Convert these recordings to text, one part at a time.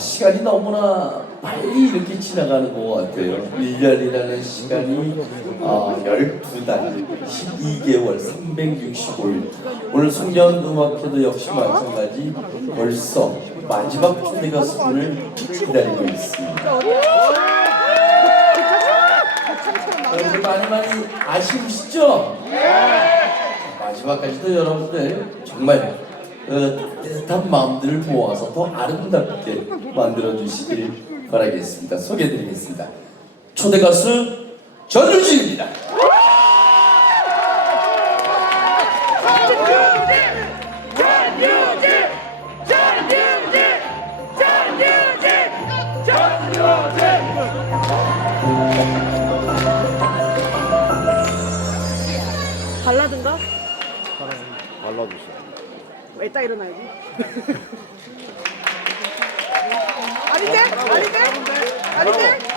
시간이 너무나 빨리 이렇게 지나가는 것 같아요. 1년이라는 시간이 아, 12달, 12개월, 365일. 오늘 송년 음악회도 역시 마찬가지 벌써 마지막 초대 가수분을 기다리고 있습니다. 여러분들 많이 많이 아쉬우시죠? 마지막까지도 여러분들 정말 어, 따뜻한 마음들을 모아서 더 아름답게 만들어 주시길 바라겠습니다. 소개해드리겠습니다. 초대 가수 전유진입니다. 발라든가? 이따 일어나야지? 아닌데? 아닌데? 아닌데?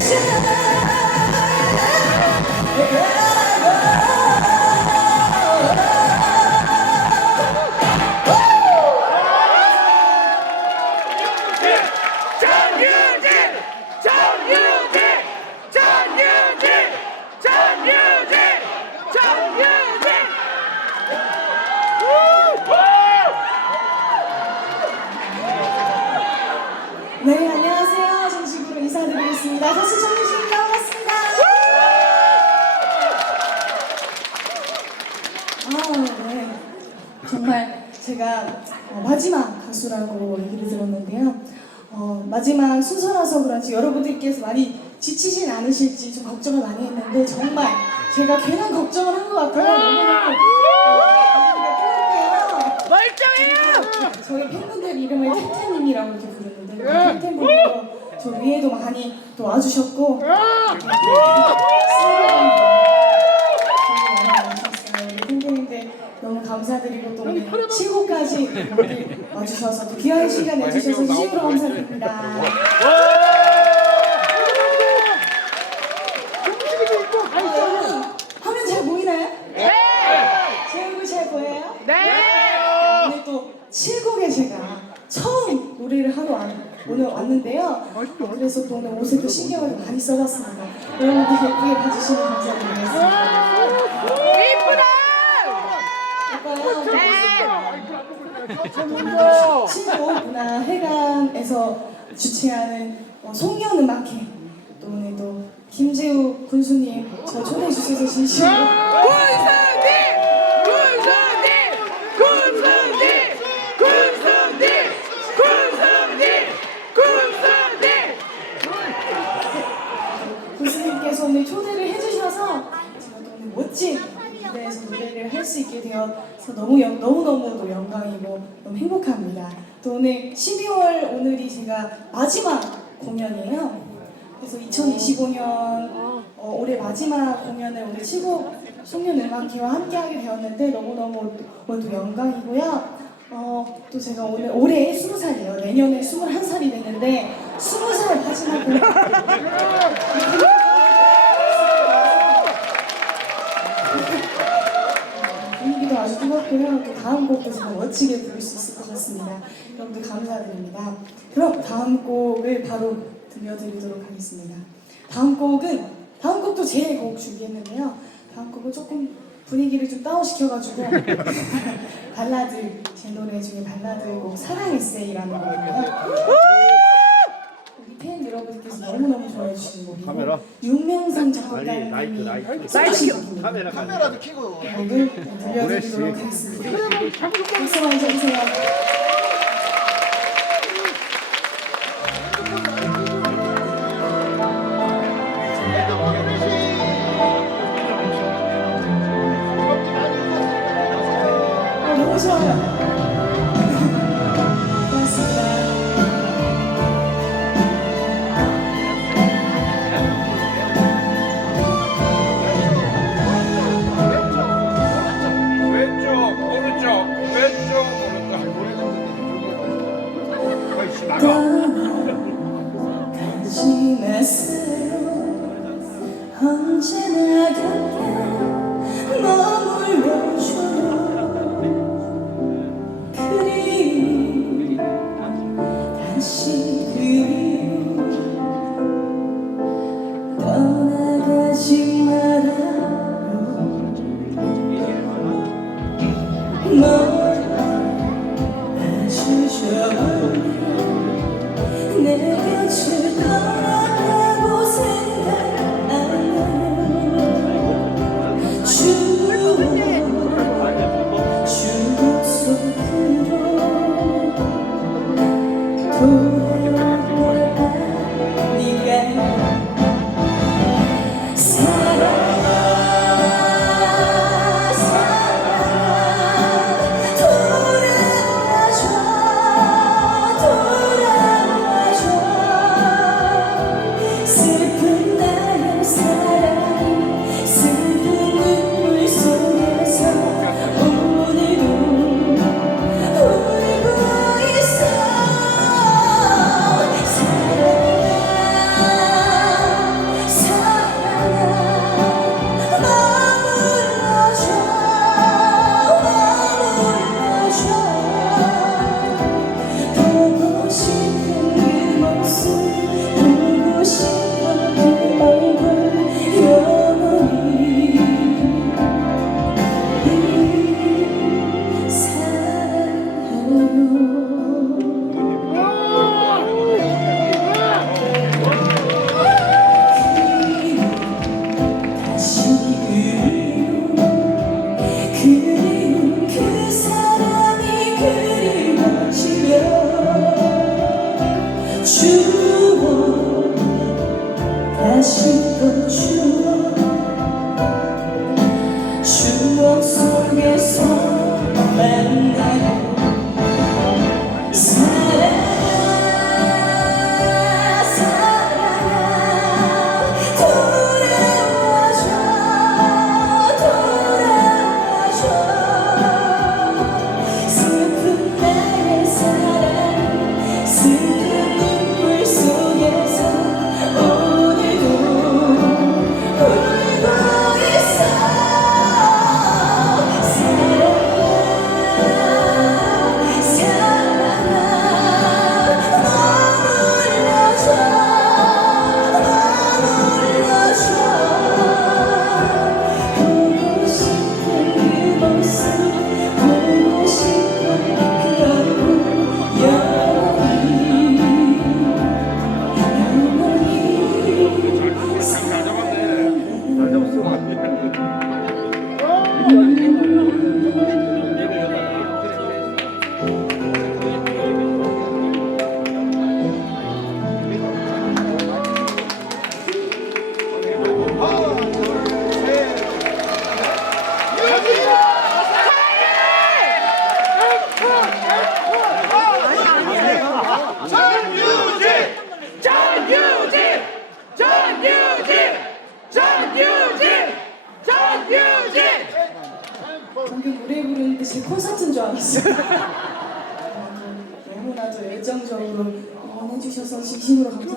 말 마지막 순서라서 그런지 여러분들께서 많이 지치진 않으실지 좀 걱정을 많이 했는데 정말 제가 괜한 걱정을 한 것 같아요. 너무너무 멀쩡해요. 저희 팬분들 이름을 템템님이라고 이렇게 부르는데 템템분들도 저 위에도 많이 또 와주셨고. 팬 감사드리고 또 오늘 7곡까지 와주셔서 또 귀한 시간 내주셔서 진심으로 감사드립니다. 화면 잘 보이나요? 네. 제 얼굴 잘 보여요? 네. 오늘 또 7곡에 제가 처음 노래를 하러 왔, 오늘 왔는데요. 그래서 또 오늘 옷에 또 신경을 많이 써봤습니다. 여러분들 예쁘게 봐주시면 감사드리겠습니다. 예뻐요? 네. 신곡 문화회관에서 주최하는 어, 송년음악회 또 오늘 또 김재우 군수님 저 초대해 주셔서 진심으로 군수님, 군수님, 군수님, 군수님, 군수님, 군수님. 군수님께서 오늘 초대를 해주셔서 제가 또 오늘 멋진 무대에서 노래를 되어서 너무 영, 너무너무도 영광이고 너무 행복합니다. 또 오늘 12월 오늘이 제가 마지막 공연이에요. 그래서 2025년 어, 올해 마지막 공연을 오늘 칠곡 송년음악회와 함께 하게 되었는데 너무너무 오늘 또 영광이고요. 어, 또 제가 오늘 올해 20살이에요. 내년에 21살이 됐는데 20살 마지막 공연 뜨겁고요. 또 다음 곡도 정말 멋지게 부를 수 있을 것 같습니다. 여러분들 감사드립니다. 그럼 다음 곡을 바로 들려드리도록 하겠습니다. 다음 곡은 다음 곡도 제 곡 준비했는데요. 다음 곡은 조금 분위기를 좀 다운시켜가지고 발라드 제 노래 중에 발라드 곡 사랑 에세이라는 곡이고요. 여러분께서 너무너무 좋아해 주시는 곡이고 카메라? 윤명상 아니, 라이트, 작곡가님이. 카메라 카메라도 켜고 곡을 들려드리도록 하겠습니다. 박수 한번 쳐주세요. 心里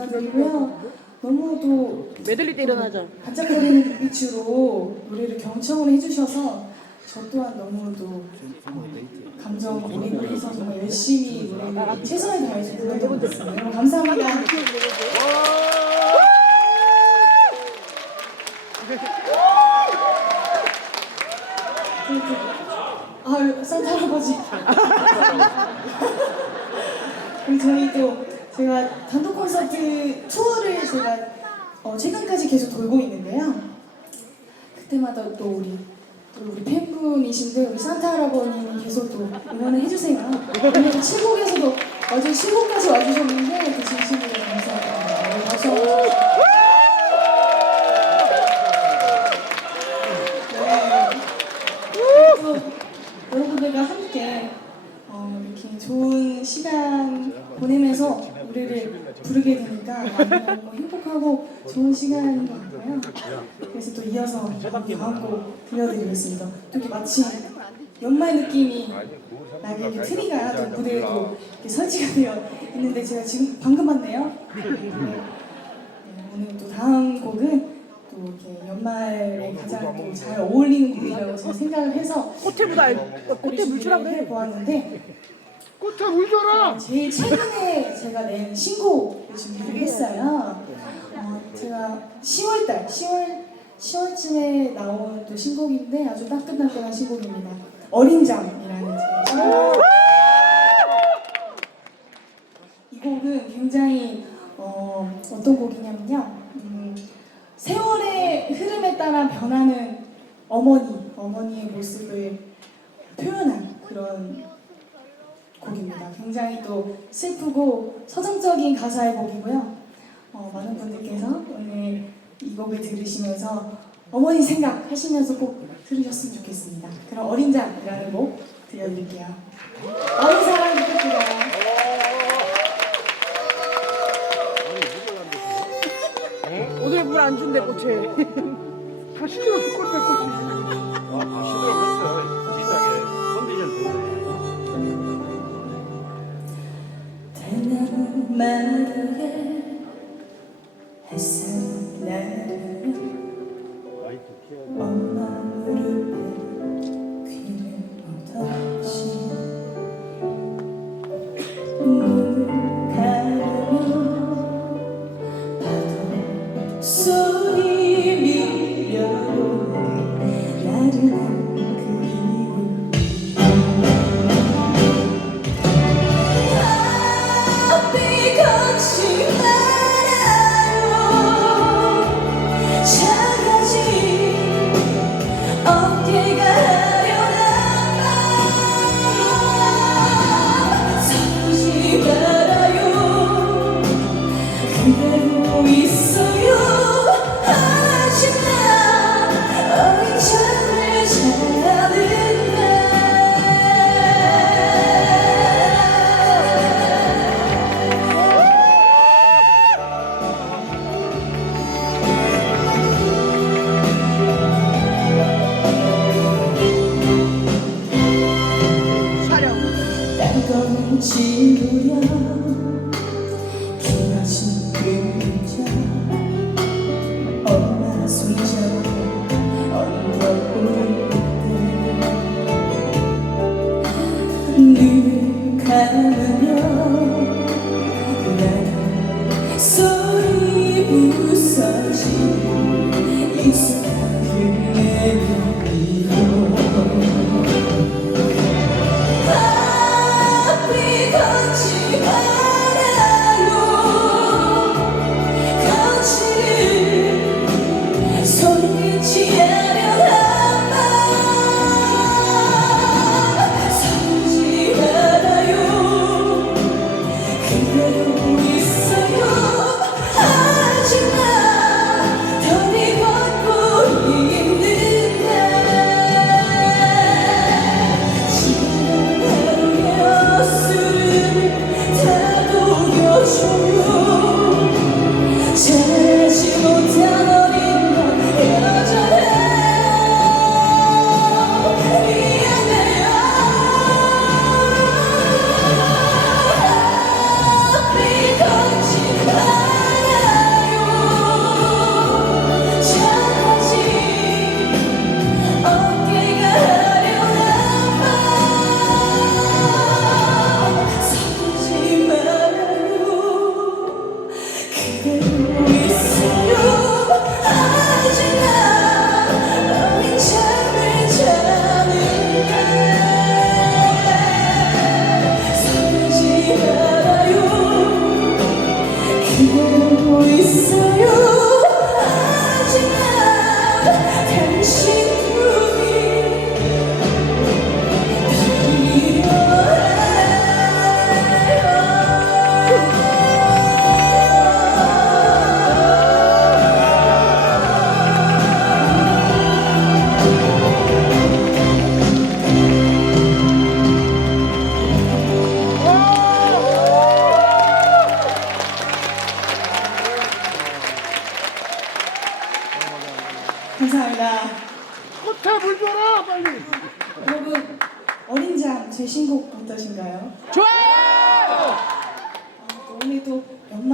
감사드리고요. 너무도 메들리 때 일어나자. 반짝거리는 눈빛으로 노래를 경청을 해주셔서 저 또한 너무도 감정 몰입을 해서 정말 열심히 노래를 최선을 다해서 불러드리고 있습니다. 여러분 감사합니다. 아유 산타 할아버지. 그리고 저희 또 제가 단독 콘서트 투어를 제가 어, 최근까지 계속 돌고 있는데요. 그때마다 또 우리 또 우리 팬분이신데 우리 산타 할아버님이 계속 또 응원을 해주세요. 오늘 칠곡에서도 어제 칠곡까지 와주셨는데 그 진심으로 감사합니다. 네, 박수 한번 주세요. 네. 그래서 여러분들과 함께 어, 이렇게 좋은 시간 보내면서 노래를 부르게 되니까 너무 행복하고 좋은 시간인 것 같고요. 그래서 또 이어서 다음 곡 들려드리겠습니다. 또 이렇게 마치 연말 느낌이 나게 이렇게 트리가 또 무대에도 이렇게 설치가 되어 있는데 제가 지금 방금 왔네요. 네, 오늘 또 다음 곡은 또 이렇게 연말에 가장 또잘 어울리는 곡이라고 제가 생각을 해서 꽃에 묻어. 꽃에 물주라고 해 그래. 보았는데 꽃에 물 줘라. 제일 최근에 제가 낸 신곡을 준비를 했어요. 어, 제가 10월달, 10월 10월쯤에 나온 또 신곡인데 아주 따끈따끈한 신곡입니다. 어린 잠이라는 제 신곡. 이 곡은 굉장히 어, 어떤 곡이냐면요. 음, 세월의 흐름에 따라 변하는 어머니, 어머니의 모습을 표현한 그런 곡입니다. 굉장히 또 슬프고 서정적인 가사의 곡이고요. 어, 많은 분들께서 오늘 이 곡을 들으시면서 어머니 생각하시면서 꼭 들으셨으면 좋겠습니다. 그럼 어린 자이라는 곡 들려드릴게요. 어린 사랑 부탁드려요. 오늘 물 안 준대 꽃에. 다 시들어 죽겠네 꽃이. 아, 다 시들어. 진 마루에 햇살 나르면 엄마 무릎에 귀를 묻었지 눈을 가르면 파도 소리 밀려오는 나른한 그리움 앞 이 언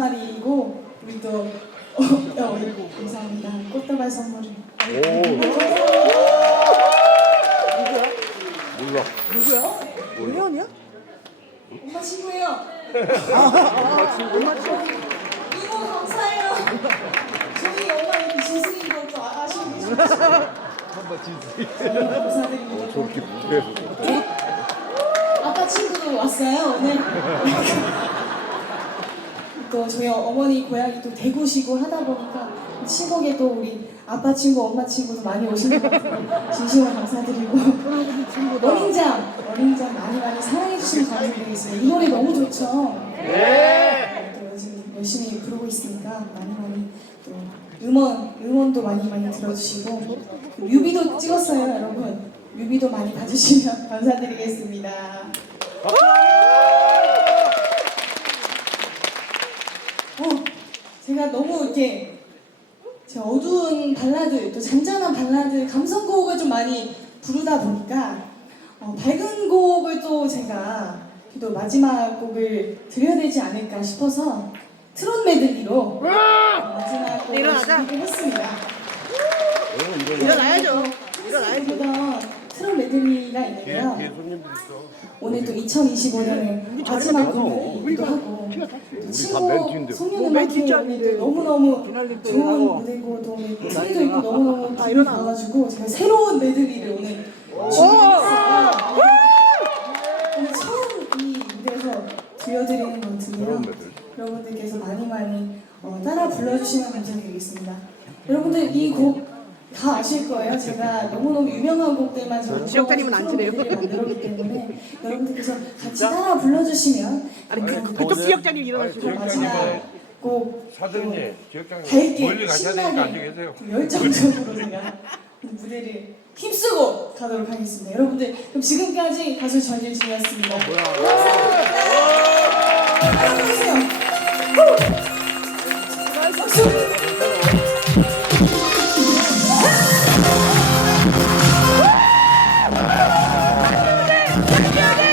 말이고 우리 또 어, 어, 감사합니다. 꽃다발 선물을. 몰라. 누구야? 우연이야? 엄마 친구예요. 이모 감사해요. 저희 엄마 이렇게 진승인 걸또 아시고 계시죠? 감사드립니다. 저렇게 무대에서. 아빠 친구도 왔어요 오늘. 또 저희 어머니 고향이 또 대구시고 하다 보니까 친곡에 또 우리 아빠 친구, 엄마 친구도 많이 오신 것 같아요. 진심으로 감사드리고 어린장, 어린장 많이 많이 사랑해주시면 감사드리겠습니다. 이 노래 너무 좋죠? 네. 또 요즘 열심히 부르고 있으니까 많이 많이 또 음원, 음원도 많이 많이 들어주시고 그 뮤비도 찍었어요, 여러분. 뮤비도 많이 봐주시면 감사드리겠습니다. 어, 제가 너무 이렇게 제 어두운 발라드, 또 잔잔한 발라드, 감성곡을 좀 많이 부르다 보니까 어, 밝은 곡을 또 제가 또 마지막 곡을 드려야 되지 않을까 싶어서 트롯 메들리로 어, 마지막 곡을. 준비했습니다. 일어나야죠. 일어나야죠. 트롯 메들리가 있는데요. 손님들 있어. 오늘 또 2025년에 마지막 곡이기도 하고 또 친구. 송년음악회 또 너무너무 좋은 무대고 또 소리도 있고 너무너무 기분이 좋아가지고 제가 새로운 메들리를 오늘 준비했어요 오늘 처음 이 무대에서 들려드리는 것 같은데요 여러분들께서 많이 많이 어, 따라 불러주시면 감사드리겠습니다 여러분들 이 곡 다 아실 거예요. 제가 너무너무 유명한 곡들만 저는 지역장님은 안 지내요. 만들었기 때문에 여러분들께서 같이 따라 불러주시면 아니 그, 감사드리겠습니다. 그쪽 지역장님 일어나시고 마지막 곡 사장님, 지역장님 밝게 멀리 가셔야 되니까 앉아 신나게 계세요. 열정적으로 제가 무대를 힘쓰고 가도록 하겠습니다. 여러분들 그럼 지금까지 가수 전일진이었습니다. 감사합니다. 안녕히 계세요. 박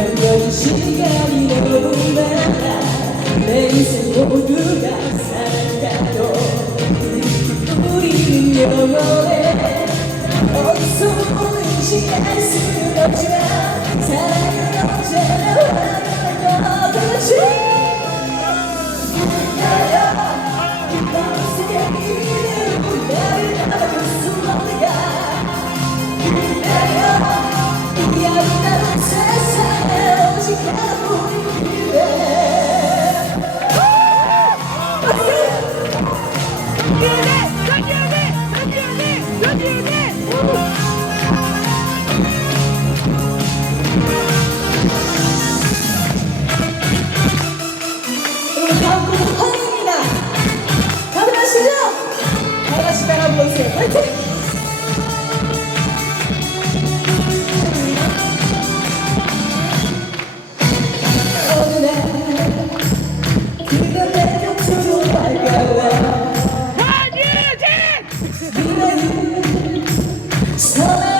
달려온 시간이 너무 많아 내 인생 모두가 사랑가도 우리는 영원해 어디서 오는지 알 수는 없지만 사랑은 언제나 하나가 너같이 Stop. it.